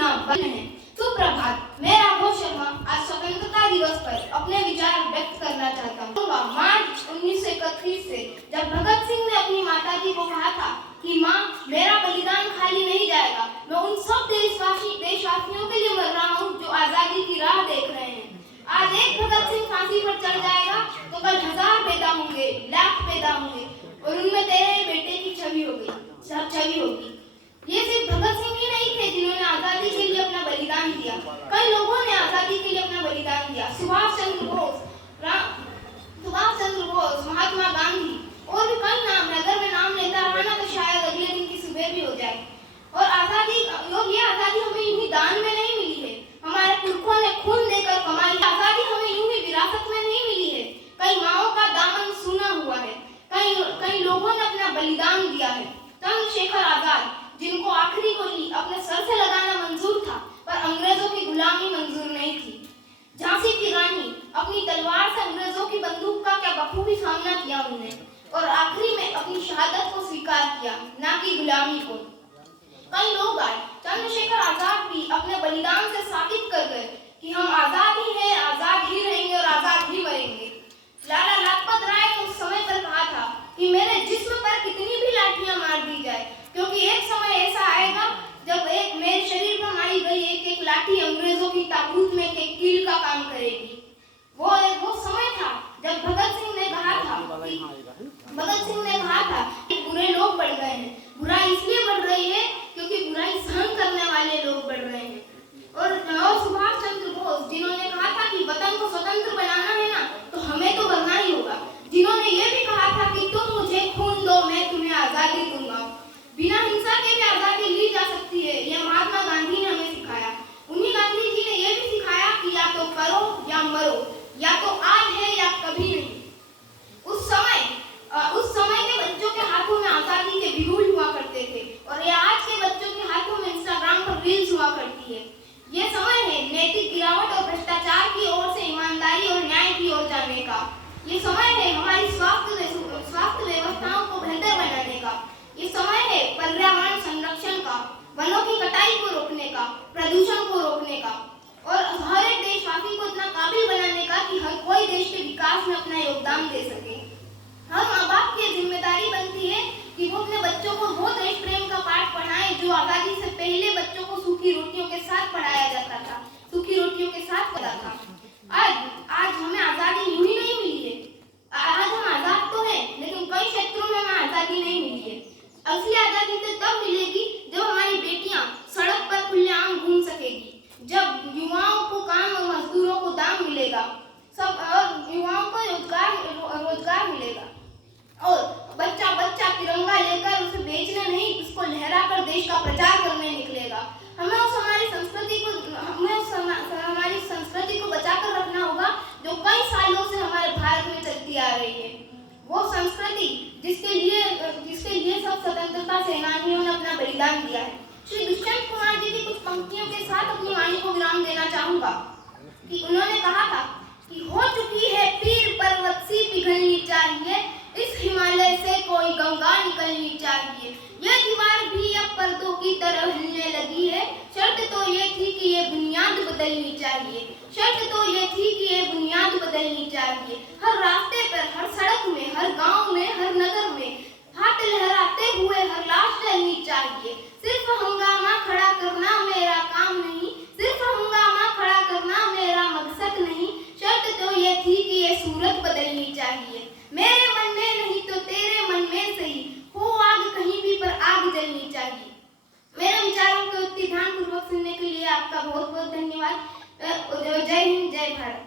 सुना बन है। सुप्रभात, मैं राघव शर्मा आज स्वतंत्रता दिवस पर अपने विचार व्यक्त करना चाहता हूँ। मार्च 1931 से जब भगत सिंह ने अपनी माता जी को कहा था कि माँ, मेरा बलिदान खाली नहीं जाएगा, मैं उन सब देशवासियों के लिए मर रहा हूँ जो आजादी की राह देख रहे हैं। आज एक भगत सिंह फांसी पर चढ़ जाएगा तो कल 1000 पैदा होंगे, लाख पैदा होंगे और उनमें तेरे बेटे की छवि होगी। ये सिर्फ भगत सिंह ही नहीं थे जिन्होंने आजादी के लिए अपना बलिदान दिया, कई लोगों ने आजादी के लिए अपना बलिदान दिया। सुभाष चंद्र बोस, महात्मा गांधी और भी कई नाम है। अगर मैं नाम लेता रहा ना तो शायद अगले दिन की सुबह भी हो जाए। और ये आजादी हमें यूं ही दान में नहीं मिली है, हमारे पुरखों ने खून देकर कमाई। आजादी हमें यूं ही विरासत में नहीं मिली है, कई माओं का दामन सूना हुआ है, कई लोगों ने अपना बलिदान दिया है। चंद्रशेखर आजाद, जिनको आखिरी गोली अपने सर से लगाना मंजूर था पर अंग्रेजों की गुलामी मंजूर नहीं थी। झांसी की रानी, अपनी तलवार से अंग्रेजों की बंदूक का क्या बखूबी सामना किया उन्होंने और आखिरी में अपनी शहादत को स्वीकार किया, ना कि गुलामी को। कई लोग आए, चंद्रशेखर आजाद भी अपने बलिदान से साबित कर गए कि हम आजाद ही हैं, आजाद ही रहेंगे और आजाद ही मरेंगे। लाला लाजपत राय ने उस समय पर कहा था कि मेरे जिस्म पर कितनी भी लाठियां मार दी जाए, क्योंकि एक समय ऐसा आएगा जब मेरे शरीर पर मारी गई एक लाठी अंग्रेजों की ताबूत में एक कील का काम करेगी। वो समय था जब भगत सिंह ने कहा था कि बुरे लोग बढ़ गए हैं। बुराई इसलिए बढ़ रही है क्योंकि बुराई सहन करने वाले लोग बढ़ रहे हैं। और सुभाष चंद्र बोस, जिन्होंने कहा था कि वतन को स्वतंत्र बनाना है ना तो हमें तो बनना ही होगा, जिन्होंने ये भी कहा था कि तुम मुझे खून दो, मैं तुम्हें आजादी दूंगा। बिना हिंसा के भी आजादी ली जा सकती है, यह महात्मा गांधी ने हमें सिखाया। उन्हीं गांधी जी ने यह भी सिखाया कि या तो करो या मरो, या तो आज है या कभी नहीं। उस समय के बच्चों के हाथों में आजादी के बिगुल हुआ करते थे और ये आज के बच्चों के हाथों में इंस्टाग्राम पर रील्स हुआ करती है। ये समय है नैतिक गिरावट और भ्रष्टाचार की ओर से ईमानदारी और न्याय की ओर जाने का। ये समय है हमारी स्वास्थ्य व्यवस्थाओं को बेहतर बनाने का। ये समय है पर्यावरण संरक्षण का, वनों की कटाई को रोकने का, प्रदूषण को रोकने का और हर एक देशवासी को इतना काबिल बनाने का कि हर कोई देश के विकास में अपना योगदान दे सके। हर माँ बाप की जिम्मेदारी बनती है कि वो अपने बच्चों को वो देश प्रेम का पाठ पढ़ाएं जो आजादी से पहले बच्चों को सूखी रोटियों के साथ पढ़ाया जाता था, सूखी रोटियों के साथ पढ़ा था। आज हमें आजादी यूं ही नहीं मिली है। आज हम आजाद तो हैं, लेकिन कई क्षेत्रों में हमें आजादी नहीं मिली है। असली आजादी तो तब मिलेगी जब हमारी बेटियां सड़क पर खुलेआम घूम सकेगी, जब युवाओं को काम और मजदूरों को दाम मिलेगा, और युवाओं को रोजगार मिलेगा और बच्चा तिरंगा लेकर उसे बेचने नहीं, उसको लहराकर देश का प्रचार करने निकलेगा। हमें हमारी संस्कृति को बचाकर रखना होगा जो कई सालों से हमारे भारत में चलती आ रही है। वो संस्कृति जिसके लिए सब स्वतंत्रता सेनानियों ने अपना बलिदान दिया है। श्री दुष्यंत कुमार जी की कुछ पंक्तियों के साथ अपनी वाणी को विराम देना चाहूंगा कि उन्होंने कहा था कि हो चुकी है पीर पर्वत सी पिघलनी चाहिए, इस हिमालय से कोई गंगा निकलनी चाहिए। ये दीवार भी अब पर्दों की तरह हिलने लगी है, शर्त तो ये थी कि ये बुनियाद बदलनी चाहिए, शर्त तो ये थी कि ये बुनियाद बदलनी चाहिए। हर रास्ते पर, हर सड़क में, हर गांव में, हर नगर में हाथ लहराते हुए हर लाश जलनी चाहिए। सिर्फ हंगामा खड़ा करना मेरा काम नहीं, सिर्फ हंगामा खड़ा करना मेरा मकसद नहीं, शर्त तो ये थी कि ये सूरत बदलनी चाहिए। मेरे मन में नहीं तो तेरे मन में सही, हो आग कहीं भी पर आग जलनी चाहिए। मेरे विचारों को इतनी ध्यानपूर्वक सुनने के लिए आपका बहुत बहुत धन्यवाद। जय हिंद, जय भारत।